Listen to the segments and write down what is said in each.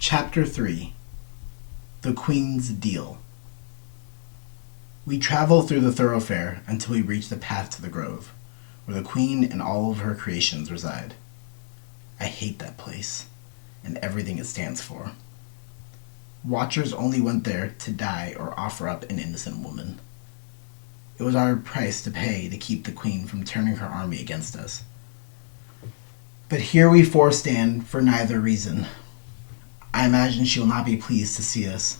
Chapter 3 The Queen's Deal. We travel through the thoroughfare until we reach the path to the grove, where the Queen and all of her creations reside. I hate that place, and everything it stands for. Watchers only went there to die or offer up an innocent woman. It was our price to pay to keep the Queen from turning her army against us. But here we four stand for neither reason. I imagine she will not be pleased to see us.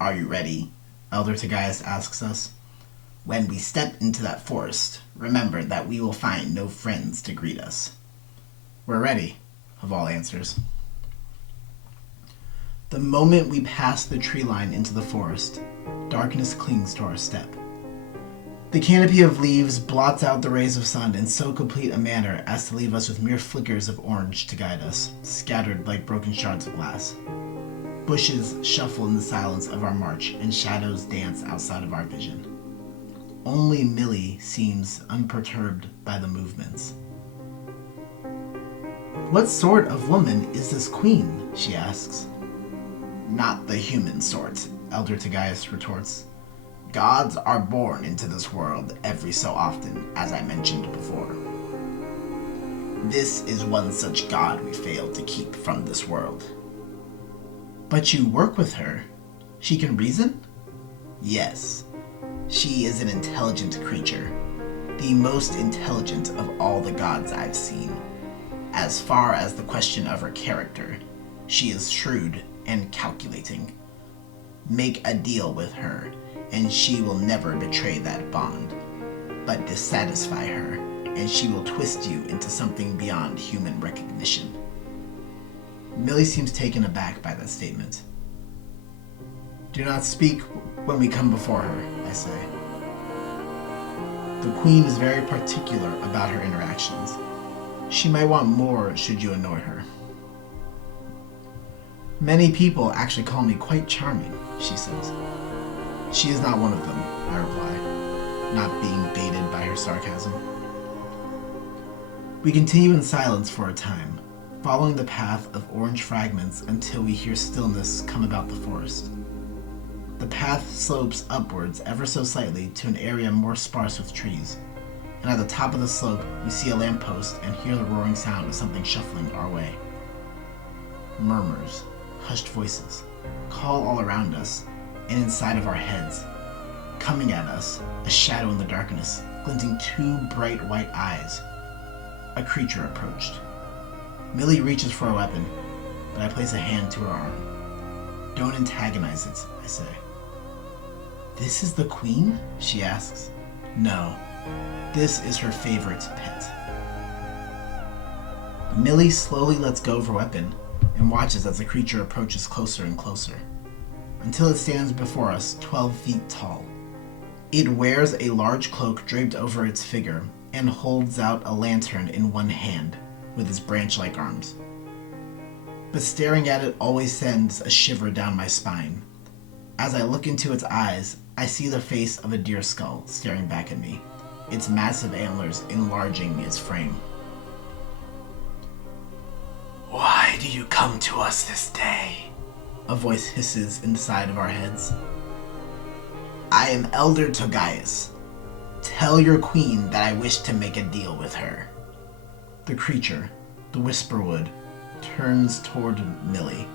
"Are you ready?" Elder Tagaeus asks us. "When we step into that forest, remember that we will find no friends to greet us." "We're ready," Haval answers. The moment we pass the tree line into the forest, darkness clings to our step. The canopy of leaves blots out the rays of sun in so complete a manner as to leave us with mere flickers of orange to guide us, scattered like broken shards of glass. Bushes shuffle in the silence of our march, and shadows dance outside of our vision. Only Millie seems unperturbed by the movements. "What sort of woman is this queen?" she asks. "Not the human sort," Elder Tagaeus retorts. "Gods are born into this world every so often, as I mentioned before. This is one such god we failed to keep from this world." "But you work with her. She can reason?" "Yes. She is an intelligent creature, the most intelligent of all the gods I've seen. As far as the question of her character, she is shrewd and calculating. Make a deal with her, and she will never betray that bond. But dissatisfy her, and she will twist you into something beyond human recognition." Millie seems taken aback by that statement. "Do not speak when we come before her," I say. The Queen is very particular about her interactions. She might want more should you annoy her. "Many people actually call me quite charming," she says. "She is not one of them," I reply, not being baited by her sarcasm. We continue in silence for a time, following the path of orange fragments until we hear stillness come about the forest. The path slopes upwards ever so slightly to an area more sparse with trees, and at the top of the slope we see a lamppost and hear the roaring sound of something shuffling our way. Murmurs, hushed voices, call all around us and inside of our heads. Coming at us, a shadow in the darkness, glinting two bright white eyes. A creature approached. Millie reaches for a weapon, but I place a hand to her arm. "Don't antagonize it," I say. "This is the Queen?" she asks. "No, this is her favorite pet." Millie slowly lets go of her weapon and watches as the creature approaches closer and closer, until it stands before us 12 feet tall. It wears a large cloak draped over its figure and holds out a lantern in one hand with its branch-like arms. But staring at it always sends a shiver down my spine. As I look into its eyes, I see the face of a deer skull staring back at me, its massive antlers enlarging its frame. "Why do you come to us this day?" a voice hisses inside of our heads. "I am Elder Tagaeus. Tell your queen that I wish to make a deal with her." The creature, the Whisperwood, turns toward Millie.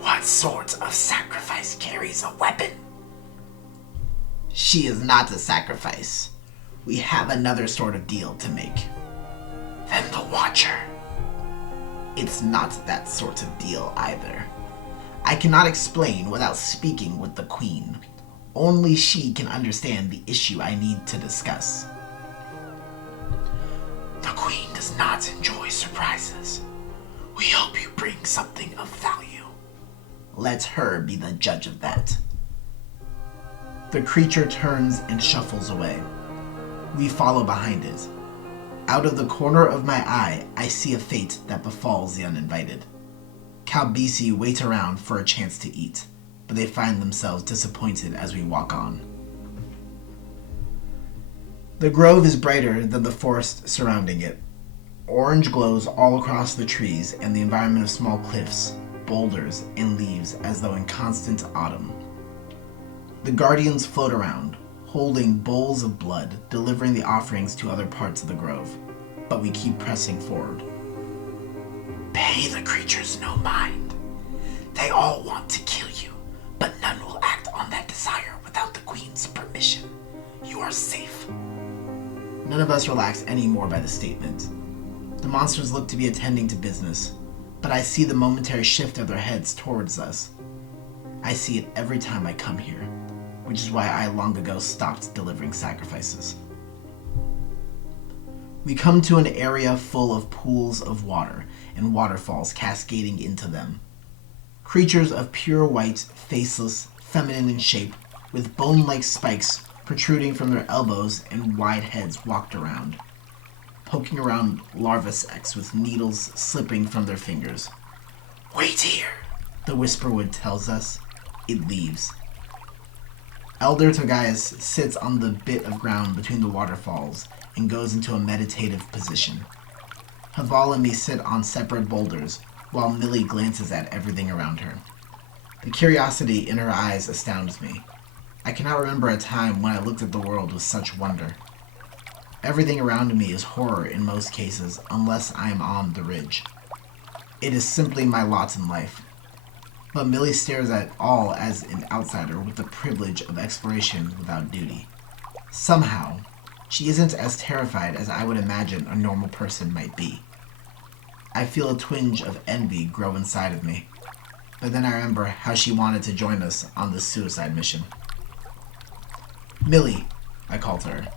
"What sort of sacrifice carries a weapon?" "She is not a sacrifice. We have another sort of deal to make." "Then the Watcher." "It's not that sort of deal either. I cannot explain without speaking with the Queen. Only she can understand the issue I need to discuss." "The Queen does not enjoy surprises. We hope you bring something of value." "Let her be the judge of that." The creature turns and shuffles away. We follow behind it. Out of the corner of my eye, I see a fate that befalls the uninvited. Kalbisi wait around for a chance to eat, but they find themselves disappointed as we walk on. The grove is brighter than the forest surrounding it. Orange glows all across the trees and the environment of small cliffs, boulders, and leaves as though in constant autumn. The guardians float around, holding bowls of blood, delivering the offerings to other parts of the grove. But we keep pressing forward. Pay the creatures no mind. They all want to kill you, but none will act on that desire without the Queen's permission. You are safe. None of us relax any more by the statement. The monsters look to be attending to business, but I see the momentary shift of their heads towards us. I see it every time I come here, which is why I long ago stopped delivering sacrifices. We come to an area full of pools of water and waterfalls cascading into them. Creatures of pure white, faceless, feminine in shape, with bone-like spikes protruding from their elbows and wide heads walked around, poking around larva sacks with needles slipping from their fingers. Wait here, the whisperwood tells us. It leaves. Elder Togias sits on the bit of ground between the waterfalls and goes into a meditative position. Haval and me sit on separate boulders, while Millie glances at everything around her. The curiosity in her eyes astounds me. I cannot remember a time when I looked at the world with such wonder. Everything around me is horror in most cases, unless I am on the ridge. It is simply my lot in life. But Millie stares at all as an outsider with the privilege of exploration without duty. Somehow, she isn't as terrified as I would imagine a normal person might be. I feel a twinge of envy grow inside of me, but then I remember how she wanted to join us on this suicide mission. Millie, I call to her.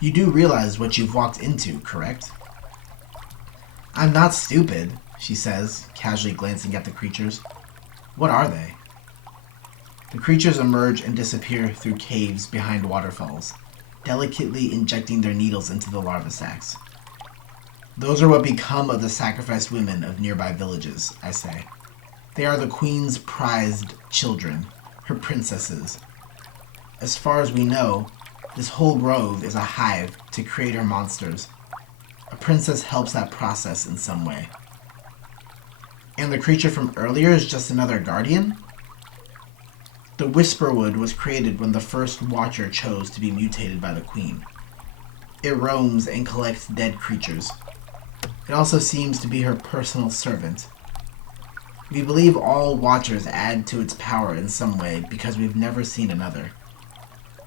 You do realize what you've walked into, correct? I'm not stupid, she says, casually glancing at the creatures. What are they? The creatures emerge and disappear through caves behind waterfalls, delicately injecting their needles into the larva sacs. Those are what become of the sacrificed women of nearby villages, I say. They are the Queen's prized children, her princesses. As far as we know, this whole grove is a hive to create her monsters. A princess helps that process in some way. And the creature from earlier is just another guardian? The Whisperwood was created when the first Watcher chose to be mutated by the Queen. It roams and collects dead creatures. It also seems to be her personal servant. We believe all Watchers add to its power in some way because we've never seen another,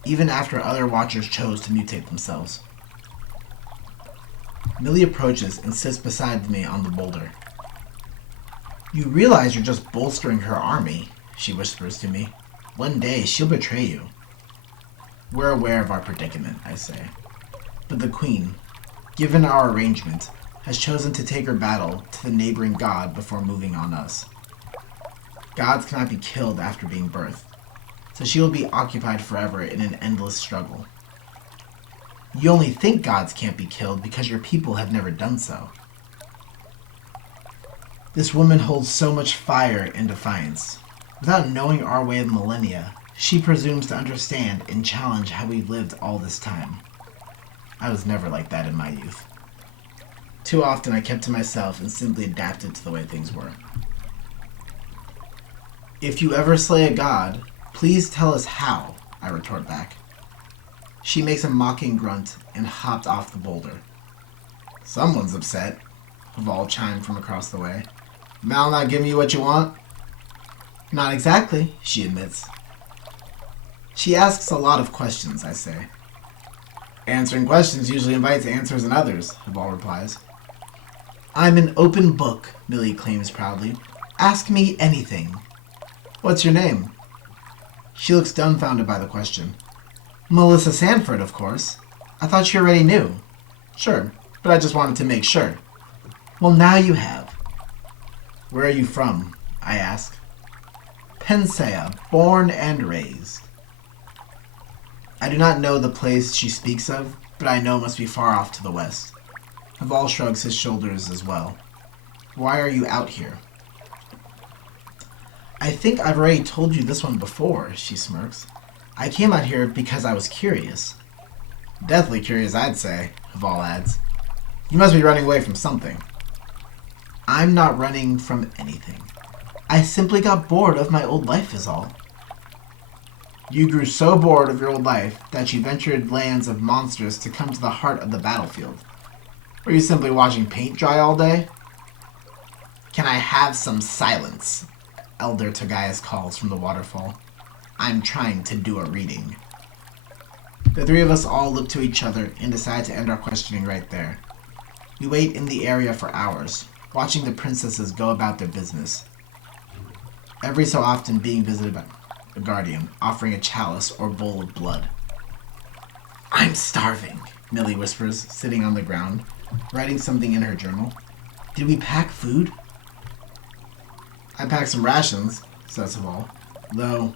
even after other Watchers chose to mutate themselves. Millie approaches and sits beside me on the boulder. You realize you're just bolstering her army, she whispers to me. One day she'll betray you. We're aware of our predicament, I say. But the Queen, given our arrangement, has chosen to take her battle to the neighboring god before moving on us. Gods cannot be killed after being birthed, so she will be occupied forever in an endless struggle. You only think gods can't be killed because your people have never done so. This woman holds so much fire and defiance. Without knowing our way of millennia, she presumes to understand and challenge how we've lived all this time. I was never like that in my youth. Too often I kept to myself and simply adapted to the way things were. If you ever slay a god, please tell us how, I retort back. She makes a mocking grunt and hopped off the boulder. Someone's upset, Haval chimed from across the way. Mal not giving you what you want? Not exactly, she admits. She asks a lot of questions, I say. Answering questions usually invites answers in others, Haval replies. I'm an open book, Millie claims proudly. Ask me anything. What's your name? She looks dumbfounded by the question. Melissa Sanford, of course. I thought you already knew. Sure, but I just wanted to make sure. Well, now you have. Where are you from? I ask. Pensea, born and raised. I do not know the place she speaks of, but I know it must be far off to the west. Haval shrugs his shoulders as well. Why are you out here? I think I've already told you this one before, she smirks. I came out here because I was curious. Deathly curious, I'd say, Haval adds. You must be running away from something. I'm not running from anything. I simply got bored of my old life is all. You grew so bored of your old life that you ventured lands of monsters to come to the heart of the battlefield. Were you simply watching paint dry all day? Can I have some silence? Elder Togias calls from the waterfall. I'm trying to do a reading. The three of us all look to each other and decide to end our questioning right there. We wait in the area for hours, watching the princesses go about their business. Every so often being visited by a guardian, offering a chalice or bowl of blood. I'm starving, Millie whispers, sitting on the ground, writing something in her journal. Did we pack food? I packed some rations, says Haval, though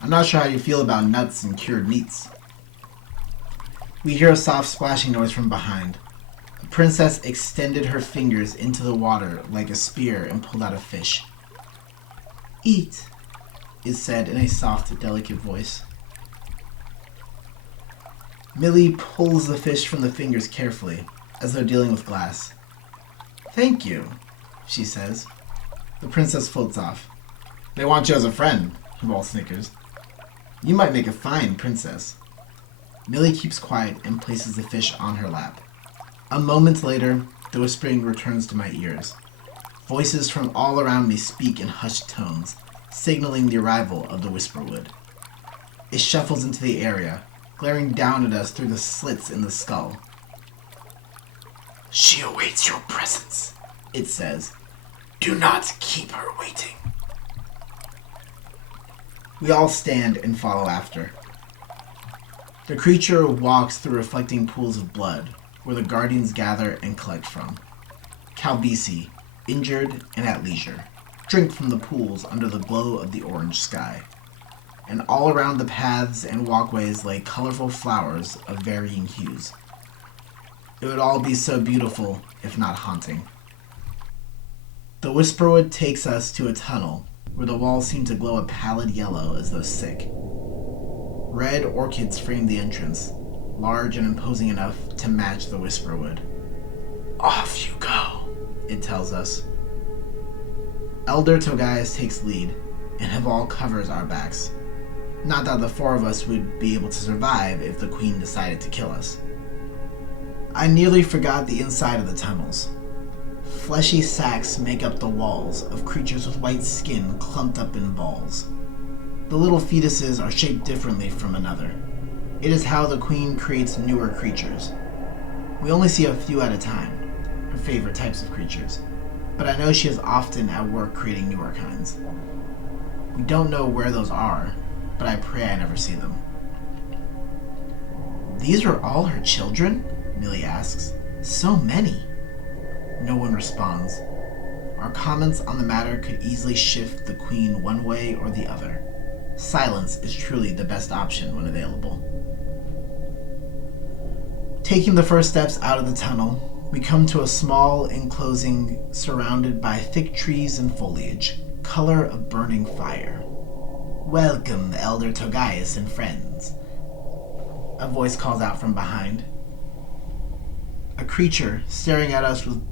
I'm not sure how you feel about nuts and cured meats. We hear a soft splashing noise from behind. The princess extended her fingers into the water like a spear and pulled out a fish. Eat, is said in a soft, delicate voice. Millie pulls the fish from the fingers carefully, as though dealing with glass. Thank you, she says. The princess floats off. They want you as a friend, Haval snickers. You might make a fine princess. Millie keeps quiet and places the fish on her lap. A moment later, the whispering returns to my ears. Voices from all around me speak in hushed tones, signaling the arrival of the Whisperwood. It shuffles into the area, glaring down at us through the slits in the skull. She awaits your presence, it says. Do not keep her waiting. We all stand and follow after. The creature walks through reflecting pools of blood, where the guardians gather and collect from. Calbisi, injured and at leisure, drink from the pools under the glow of the orange sky. And all around the paths and walkways lay colorful flowers of varying hues. It would all be so beautiful, if not haunting. The Whisperwood takes us to a tunnel, where the walls seem to glow a pallid yellow as though sick. Red orchids frame the entrance, large and imposing enough to match the Whisperwood. Off you go, it tells us. Elder Togias takes lead, and Haval covers our backs. Not that the four of us would be able to survive if the queen decided to kill us. I nearly forgot the inside of the tunnels. Fleshy sacks make up the walls of creatures with white skin clumped up in balls. The little fetuses are shaped differently from another. It is how the queen creates newer creatures. We only see a few at a time, her favorite types of creatures, but I know she is often at work creating newer kinds. We don't know where those are, but I pray I never see them. These are all her children? Millie asks. So many. No one responds. Our comments on the matter could easily shift the queen one way or the other. Silence is truly the best option when available. Taking the first steps out of the tunnel, we come to a small enclosing surrounded by thick trees and foliage, color of burning fire. Welcome, Elder Togias and friends, a voice calls out from behind. A creature staring at us with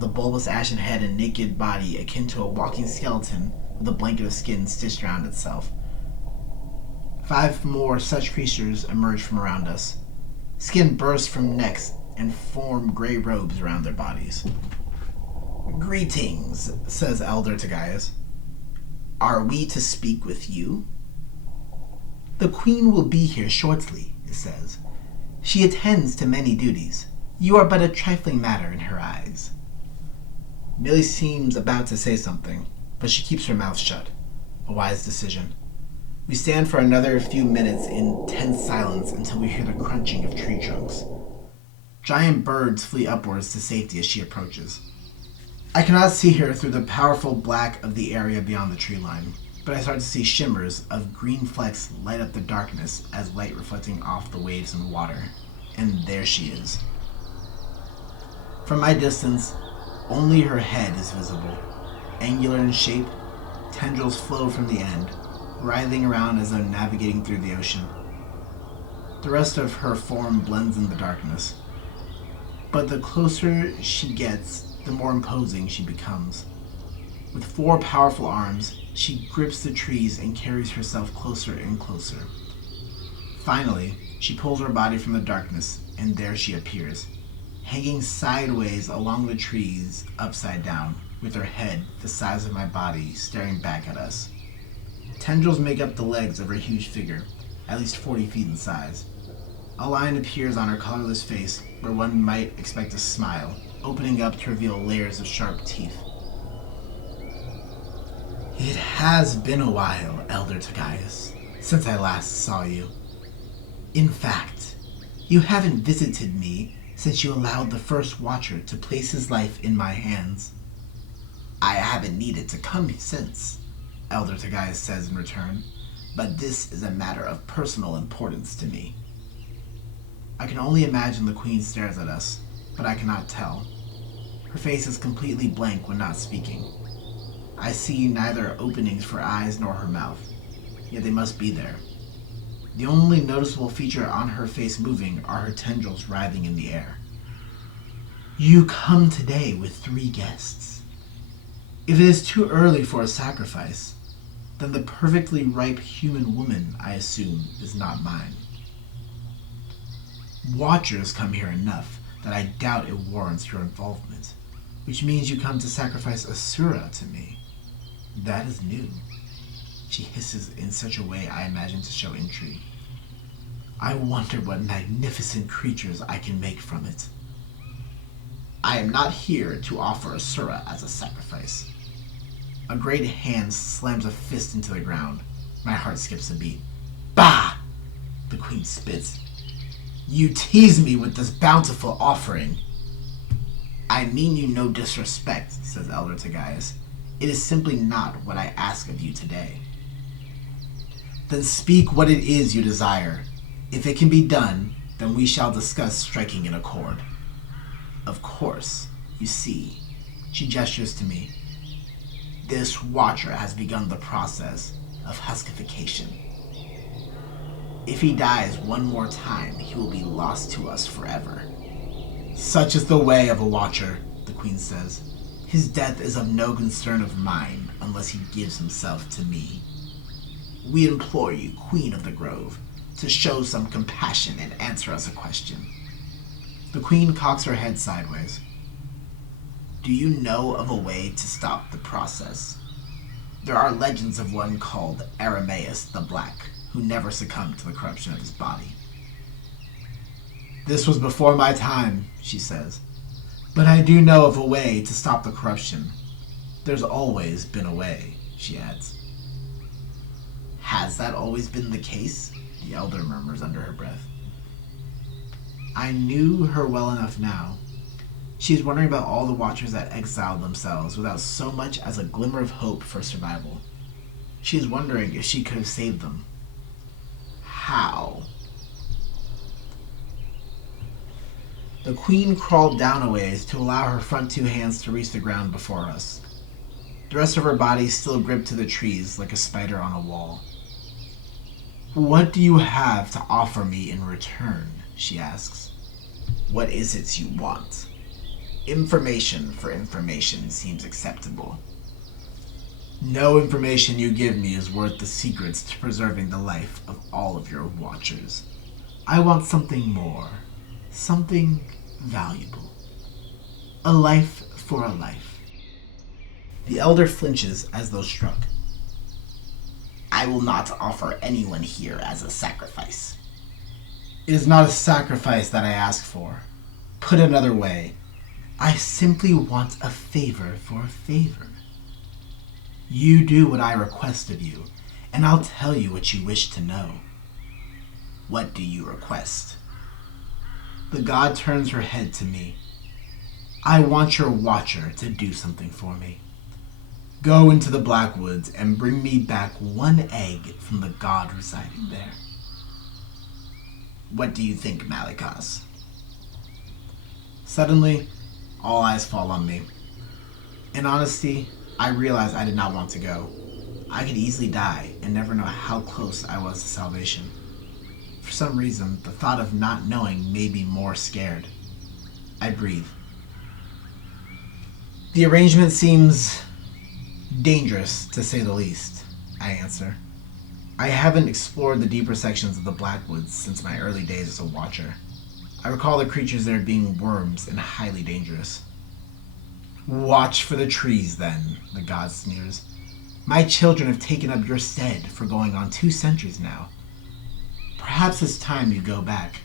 a bulbous ashen head and naked body akin to a walking skeleton with a blanket of skin stitched around itself. 5 more such creatures emerge from around us. Skin bursts from necks and form gray robes around their bodies. Greetings, says Elder Togias. Are we to speak with you? The queen will be here shortly, it says. She attends to many duties. You are but a trifling matter in her eyes. Millie seems about to say something, but she keeps her mouth shut. A wise decision. We stand for another few minutes in tense silence until we hear the crunching of tree trunks. Giant birds flee upwards to safety as she approaches. I cannot see her through the powerful black of the area beyond the tree line, but I start to see shimmers of green flecks light up the darkness as light reflecting off the waves and water. And there she is. From my distance, only her head is visible. Angular in shape, tendrils flow from the end, writhing around as though navigating through the ocean. The rest of her form blends in the darkness. But the closer she gets, the more imposing she becomes. With 4 powerful arms, she grips the trees and carries herself closer and closer. Finally, she pulls her body from the darkness, and there she appears, hanging sideways along the trees, upside down, with her head the size of my body staring back at us. Tendrils make up the legs of her huge figure, at least 40 feet in size. A line appears on her colorless face where one might expect a smile, opening up to reveal layers of sharp teeth. It has been a while, Elder Tagaeus, since I last saw you. In fact, you haven't visited me since you allowed the first Watcher to place his life in my hands. I haven't needed to come since, Elder Tagaeus says in return, but this is a matter of personal importance to me. I can only imagine the Queen stares at us, but I cannot tell. Her face is completely blank when not speaking. I see neither openings for eyes nor her mouth, yet they must be there. The only noticeable feature on her face moving are her tendrils writhing in the air. You come today with 3 guests. If it is too early for a sacrifice, then the perfectly ripe human woman, I assume, is not mine. Watchers come here enough that I doubt it warrants your involvement, which means you come to sacrifice Asura to me. That is new. She hisses in such a way I imagine to show intrigue. I wonder what magnificent creatures I can make from it. I am not here to offer Asura as a sacrifice. A great hand slams a fist into the ground. My heart skips a beat. Bah! The Queen spits. You tease me with this bountiful offering. I mean you no disrespect, says Elder Tagaeus. It is simply not what I ask of you today. Then speak what it is you desire. If it can be done, then we shall discuss striking an accord. Of course, you see, she gestures to me. This Watcher has begun the process of huskification. If he dies one more time, he will be lost to us forever. Such is the way of a Watcher, the Queen says. His death is of no concern of mine unless he gives himself to me. We implore you, Queen of the Grove, to show some compassion and answer us a question. The Queen cocks her head sideways. Do you know of a way to stop the process? There are legends of one called Aramaeus the Black, who never succumbed to the corruption of his body. This was before my time, she says, but I do know of a way to stop the corruption. There's always been a way, she adds. Has that always been the case? The elder murmurs under her breath. I knew her well enough now. She is wondering about all the Watchers that exiled themselves without so much as a glimmer of hope for survival. She is wondering if she could have saved them. How? The Queen crawled down a ways to allow her front 2 hands to reach the ground before us. The rest of her body still gripped to the trees like a spider on a wall. What do you have to offer me in return? She asks. What is it you want? Information for information seems acceptable. No information you give me is worth the secrets to preserving the life of all of your Watchers. I want something more. Something valuable. A life for a life. The elder flinches as though struck. I will not offer anyone here as a sacrifice. It is not a sacrifice that I ask for. Put another way, I simply want a favor for a favor. You do what I request of you, and I'll tell you what you wish to know. What do you request? The god turns her head to me. I want your Watcher to do something for me. Go into the Blackwoods and bring me back 1 egg from the god residing there. What do you think, Malikas? Suddenly, all eyes fall on me. In honesty, I realized I did not want to go. I could easily die and never know how close I was to salvation. For some reason, the thought of not knowing made me more scared. I breathe. The arrangement seems dangerous, to say the least, I answer. I haven't explored the deeper sections of the Blackwoods since my early days as a watcher. I recall the creatures there being worms and highly dangerous. Watch for the trees, then, the god sneers. My children have taken up your stead for going on 2 centuries now. Perhaps it's time you go back.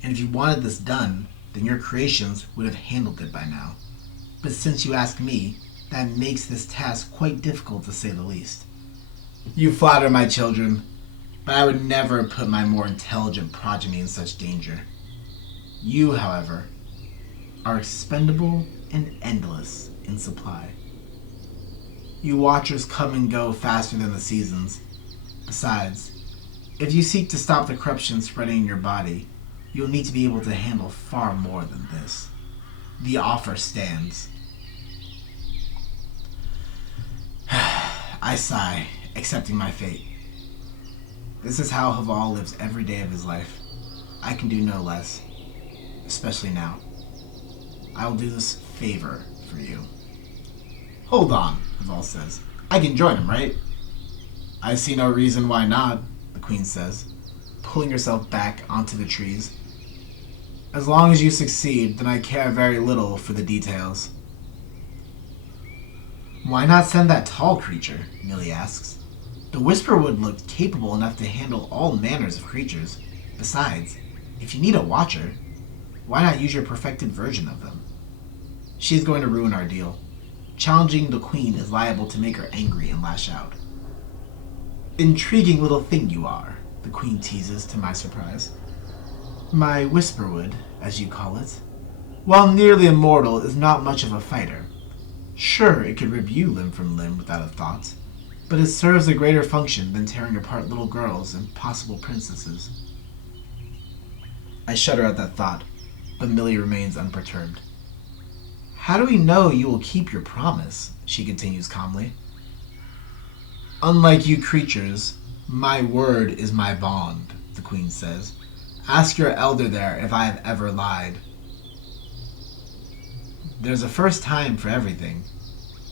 And if you wanted this done, then your creations would have handled it by now. But since you ask me, that makes this task quite difficult, to say the least. You flatter my children, but I would never put my more intelligent progeny in such danger. You, however, are expendable and endless in supply. You watchers come and go faster than the seasons. Besides, if you seek to stop the corruption spreading in your body, you'll need to be able to handle far more than this. The offer stands. I sigh, accepting my fate. This is how Haval lives every day of his life. I can do no less, especially now. I will do this favor for you. Hold on, Haval says. I can join him, right? I see no reason why not, the queen says, pulling herself back onto the trees. As long as you succeed, then I care very little for the details. Why not send that tall creature? Millie asks. The Whisperwood looked capable enough to handle all manners of creatures. Besides, if you need a watcher, why not use your perfected version of them? She is going to ruin our deal. Challenging the queen is liable to make her angry and lash out. Intriguing little thing you are, the queen teases to my surprise. My Whisperwood, as you call it, while nearly immortal, is not much of a fighter. Sure, it could rip you limb from limb without a thought, but it serves a greater function than tearing apart little girls and possible princesses. I shudder at that thought, but Millie remains unperturbed. How do we know you will keep your promise? She continues calmly. Unlike you creatures, my word is my bond, the queen says. Ask your elder there if I have ever lied. There's a first time for everything.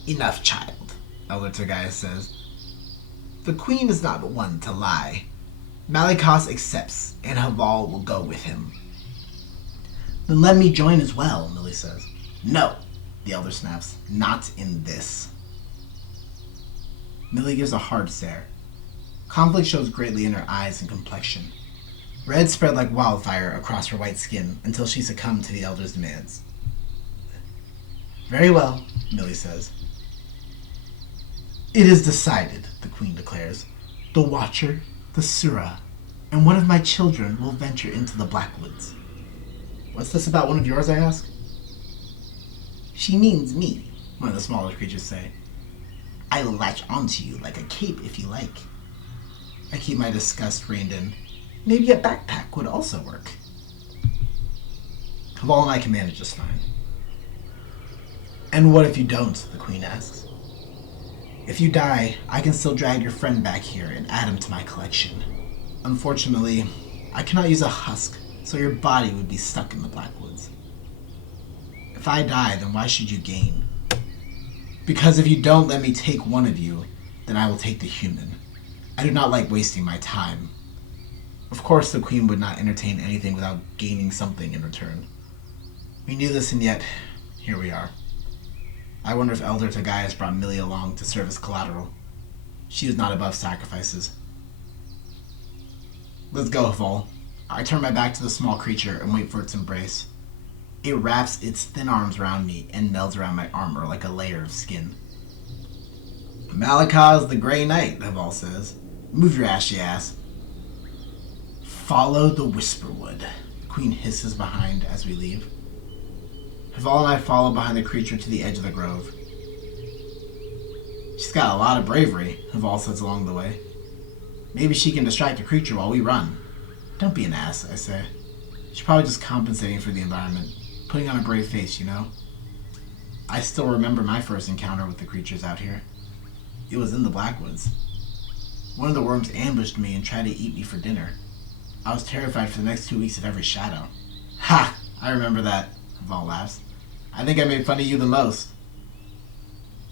Enough, child, Elder Tergaius says. The queen is not one to lie. Malikos accepts, and Haval will go with him. Then let me join as well, Millie says. No, the elder snaps. Not in this. Millie gives a hard stare. Conflict shows greatly in her eyes and complexion. Red spread like wildfire across her white skin until she succumbed to the elder's demands. Very well, Millie says. It is decided, the queen declares. The Watcher, the Surah, and one of my children will venture into the Blackwoods. What's this about one of yours, I ask? She means me, one of the smaller creatures say. I will latch onto you like a cape if you like. I keep my disgust reined in. Maybe a backpack would also work. Haval and I can manage just fine. And what if you don't, the queen asks. If you die, I can still drag your friend back here and add him to my collection. Unfortunately, I cannot use a husk, so your body would be stuck in the Blackwoods. If I die, then why should you gain? Because if you don't let me take one of you, then I will take the human. I do not like wasting my time. Of course, the queen would not entertain anything without gaining something in return. We knew this, and yet, here we are. I wonder if Elder Tergaius brought Millie along to serve as collateral. She is not above sacrifices. Let's go, Haval. I turn my back to the small creature and wait for its embrace. It wraps its thin arms around me and melds around my armor like a layer of skin. Malikos the Grey Knight, Haval says. Move your ashy ass. Follow the Whisperwood, the queen hisses behind as we leave. Haval and I follow behind the creature to the edge of the grove. She's got a lot of bravery, Haval says along the way. Maybe she can distract the creature while we run. Don't be an ass, I say. She's probably just compensating for the environment, putting on a brave face, you know? I still remember my first encounter with the creatures out here. It was in the Blackwoods. One of the worms ambushed me and tried to eat me for dinner. I was terrified for the next 2 weeks of every shadow. Ha! I remember that, Haval laughs. I think I made fun of you the most.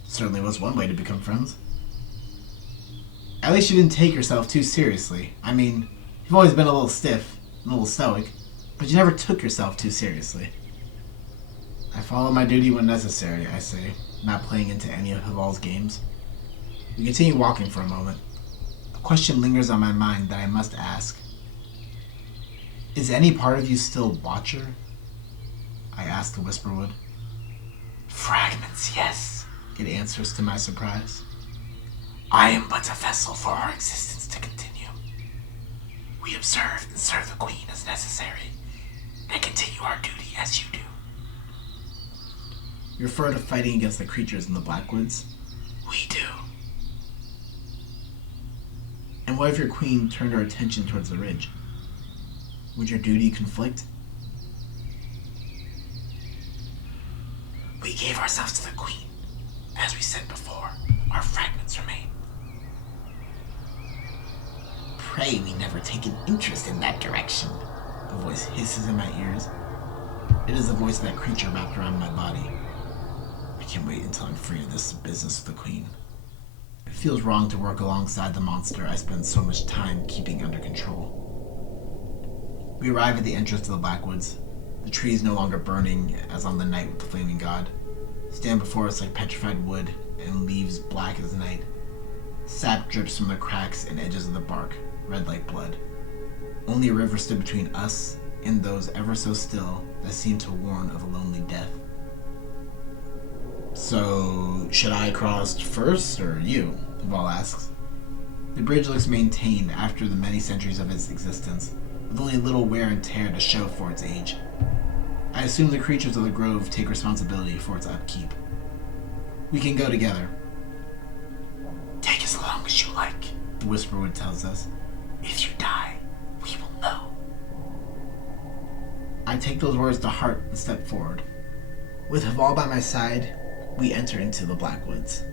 Certainly was one way to become friends. At least you didn't take yourself too seriously. I mean, you've always been a little stiff, a little stoic, but you never took yourself too seriously. I follow my duty when necessary, I say, not playing into any of Haval's games. We continue walking for a moment. A question lingers on my mind that I must ask. Is any part of you still Watcher? I ask the Whisperwood. Fragments, yes, it answers to my surprise. I am but a vessel for our existence to continue. We observe and serve the Queen as necessary, and continue our duty as you do. You refer to fighting against the creatures in the Blackwoods? We do. And what if your Queen turned her attention towards the ridge? Would your duty conflict? We gave ourselves to the Queen. As we said before, our fragments remain. Pray we never take an interest in that direction. A voice hisses in my ears. It is the voice of that creature wrapped around my body. I can't wait until I'm free of this business with the Queen. It feels wrong to work alongside the monster I spend so much time keeping under control. We arrive at the entrance to the Blackwoods. The trees no longer burning as on the night with the flaming god stand before us like petrified wood and leaves black as night. Sap drips from the cracks and edges of the bark, red like blood. Only a river stood between us and those ever so still that seemed to warn of a lonely death. So, should I cross first, or you? Haval asks. The bridge looks maintained after the many centuries of its existence, with only little wear and tear to show for its age. I assume the creatures of the grove take responsibility for its upkeep. We can go together. Take as long as you like, the Whisperwood tells us. If you die, we will know. I take those words to heart and step forward. With Haval by my side, we enter into the Blackwoods.